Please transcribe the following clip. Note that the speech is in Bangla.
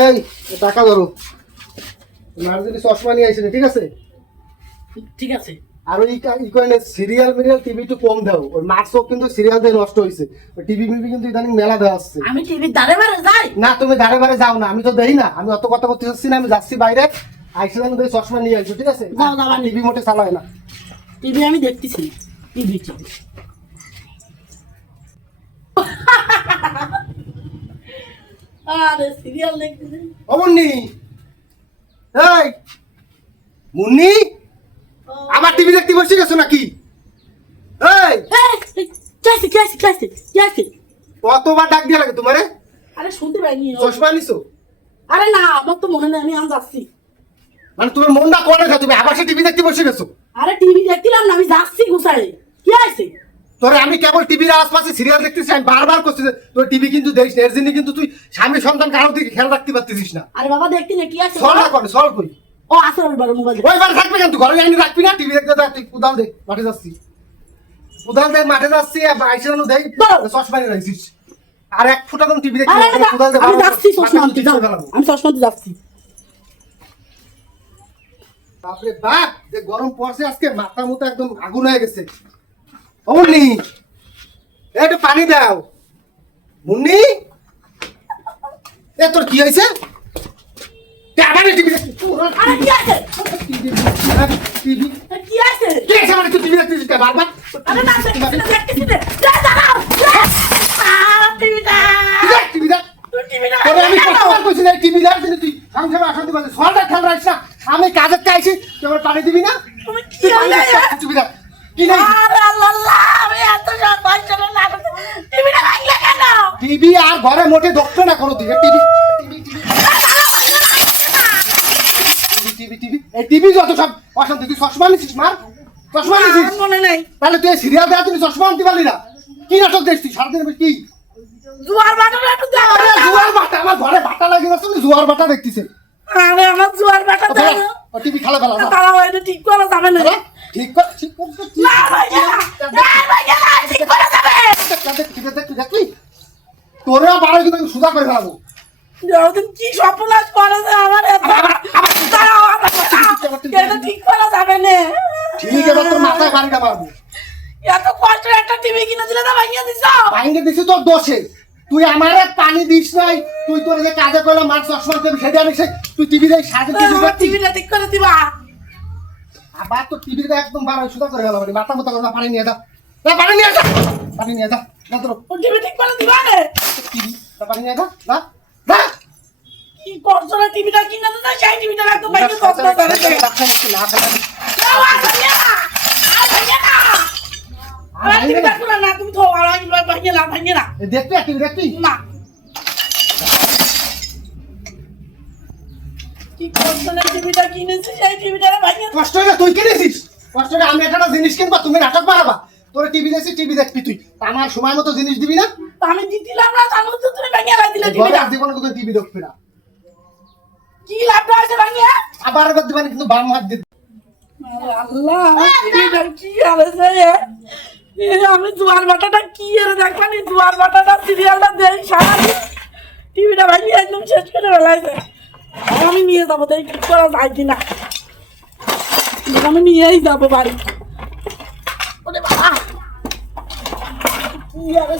এই টাকা ধরো। নার্সারি চশমা নিয়ে আইসি ঠিক আছে? ঠিক আছে। আর ওই ইকোয়েনে সিরিয়াল মিরিয়াল টিভি একটু কম দাও। ওই মার্কসও কিন্তু সিরিয়াল দিয়ে নষ্ট হয়েছে ওই টিভি মিভি কিন্তু ইদানিং মেলা দেওয়া আসছে। আমি টিভি দাঁড়ে বারে যাই। না তুমি দাঁড়ে বারে যাও না আমি তো দেই না। আমি অত কথা করতে চাচ্ছি না আমি যাচ্ছি বাইরে। আইসিলাম তো চশমা নিয়ে আসছো ঠিক আছে? যাও, যাও, আমি- টিভি মোটে চালায় না। টিভি আমি দেখতেছি টিভি টিভি আরে সিরিয়াল দেখতেছি। ও মুন্নি! এই! মুন্নি! আবার টিভি দেখতে বসে গেছো নাকি? এই! কতবার ডাক দিয়ে লাগে তোমারে? আরে শুনতে পাইনি। চশমা নিছো? আরে না আমার তো মনে নেই আমি আম যাচ্ছি। মানে তোমার মনটা করে না তুমি আবার সে টিভি দেখতে বসে গেছো? আরে টিভি দেখছিলাম না আমি যাচ্ছি গুছাই কি আছে তোরে আমি কেবল টিভির আশপাশে সিরিয়াল দেখতেছি আমি বারবার করছি তোর টিভি কিন্তু দেখিস না এর জন্য কিন্তু তুই স্বামী সন্তান কারোর দিকে খেয়াল রাখতে পারতেছিস না। আরে বাবা দেখতি না কি আছে সল না করে সল কই ও মোবাইল। থাকবে কেন? তুই ঘরে রাখবি না? টিভি দেখতে যা তুই কোদাল দে মাঠে যাচ্ছি। কোদাল দে মাঠে যাচ্ছি আইসে দেই দাও। চশমা নিয়ে রাখছিস। আর এক ফুটা কোন টিভি আরে কোদাল দে আমি যাচ্ছি চশমা আনতে যাও। আমি চশমা আনতে যাচ্ছি। বাপরে বাপ যে গরম পড়ছে আজকে মাথা মতো একদম আগুন হয়ে গেছে। এ, একটু পানি দাও। মুন্নি? এ তোর কি হয়েছে? আরে কি আছে টিভি কি আছে না দেখতেছি না যা দাঁড়াও টিভি না টিভি না আমি কাজের চাইছি তুই আমার পানি দিবি না তুমি টিভি আরে ঘরে মোটে ঢুকবে না টিভি টিভি টিভি টিভি এই টিভি যত সব অশান্তি তুই চশমা নিছিস মার? চশমা নিছিস? মনে নেই। তাহলে তুই সিরিয়াল দেওয়া তুমি চশমা আনতে পারলি না। কি নাটক দেখছিস? সারাদিন কি? জুয়ার বাটাটা একটু দাও জুয়ার বাটা আমার ঘরে বাটা লাগিয়ে যাচ্ছে জুয়ার বাটা দেখতেছে। আরে আমার জুয়ার বাটা দাও টিভি খেলা ফেলা না? তারা এটা ঠিক করা যাবে না। ঠিক কর ঠিক কর না ভাইয়া না ভাইয়া না, ঠিক করা যাবে। দেখলি তোরা বারো কিন্তু সুদা করে ফেলাবো। কি করেছে আমার এত দাঁড়াও, আমার কথা। এটা ঠিক করা যাবে না ঠিক এবার তোর মাথায় বাড়িটা মারবো এত কষ্ট একটা টিভি কিনে দিলে তো ভাঙিয়ে দিছ? ভাইঙ্গে দিছি তোর দোষে। তুই আমারে পানি দিস নাই তুই তোর যে কাজে করলে মাছ চশমা দেবে সেটা আমি তুই টিভি দেখ সাজে দেখতি টিভিটা ঠিক করে দিবা। আবার তোর টিভিটা একদম বারো সুদা করে গেল মাথা মতো করে পানি নিয়ে যা। যা, পানি নিয়ে যা পানি নিয়ে যা না তোর। টিভি ঠিক করে দিবা রে? টিভি পানি নিয়ে যা যা যা। কি করছ না টিভিটা কিনে দিতে সেই টিভিটা একদম ভাঙিয়ে রাস্তা তত্ত্ব করে। দে রাস্তা না ফেলা কেউ আসবে না আর ভাঙিয়ে না আমার টিভিটা খুলে না তুমি তো ভাঙিয়ে না ভাঙিয়ে না দেখবি টিভি দেখবি? না কি করছ না টিভিটা কিনেছি সেই টিভিটা ভাঙিয়ে কষ্ট হলে তুই কিনেছিস? কষ্ট হলে আমি একটা জিনিস কিনবা তুমি নাটক বাড়াবা তোর টিভি দেখছি টিভি দেখবি তুই। আমার সময় মতো জিনিস দিবি না? আমি দিছিলাম না তার মধ্যে তুমি ভাঙিয়ে রাখ দিলে টিভিটা। আর জীবনে তোকে টিভি দেখবি না। কি লাভটা আছে ভাঙিয়ে? আবার এবার দিবানি কিন্তু বাম হাত দিবি আরে আল্লাহ টিভিটা কি? এ, আমি জোয়ার বাটাটা কি এর দেখলাম জোয়ার বাটাটা সিরিয়ালটা দেই সারাদিন টিভিটা ভাঙিয়ে একদম শেষ করে ফেলাইছে। আমি নিয়ে যাব তাই কি করা যায় কিনা। আমি নিয়েই যাব বাড়ি। ওরে বাবা! কি আর